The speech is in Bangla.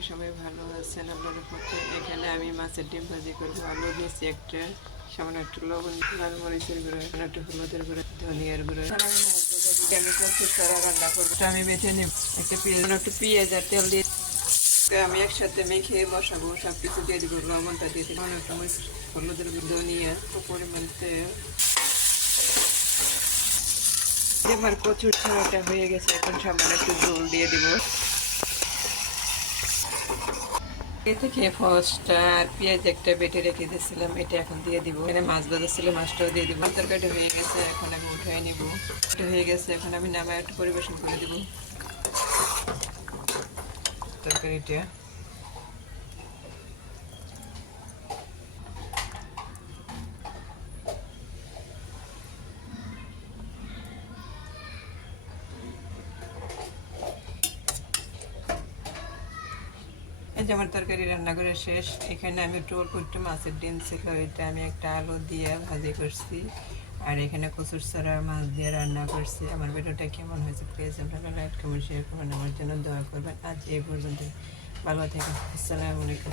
করি সবাই ভালো আছেন আপনাদের পক্ষে এখানে আমি মাছের ডিম ভাজি করব, আলু দিয়েছি একটা, সামান্য একটু লবণ লাল মরিচের গুঁড়ো একটু হলুদের গুঁড়ো, ধনিয়ার গুঁড়ো। আমি মাছ ভাজা দিয়ে আমি কচুর চারা রান্না করব। আমি বেছে নিব। একটা পেঁয়াজ একটু পেঁয়াজ আর তেল দিয়ে আমি একসাথে মেখে বসাবো সব কিছু দিয়ে দিব, লবণটা দিয়ে দিব একটু মরিচ, হলুদের ধনিয়া পরিমাণ তেল। আমার কচুর ছাড়াটা হয়ে গেছে, এখন সামান্য একটু জল দিয়ে দিব। এ থেকে ফসটা আর পেঁয়াজ একটা বেটে রেখে দিয়েছিলাম, এটা এখন দিয়ে দিব। এখানে মাছ বাজার ছিল মাছটাও দিয়ে দিব। তরকারিটা হয়ে গেছে, এখন আমি উঠে নিব। এটা হয়ে গেছে, এখন আমি নামায় একটু পরিবেশন করে দিব। তরকারিটা এই যে আমার তরকারি রান্না করে শেষ, এখানে আমি টোল করতে মাছের ডিম ছিল, এটা আমি একটা আলু দিয়ে ভাজি করছি, আর এখানে কচুর সারা মাছ দিয়ে রান্না করছি। আমার ভিডিওটা কেমন হয়েছে প্লিজ আপনারা লাইক কমেন্ট শেয়ার করবেন। আমার জন্য দোয়া করবেন। আজ এই পর্যন্ত ভালো থাকেন। আসসালামু আলাইকুম।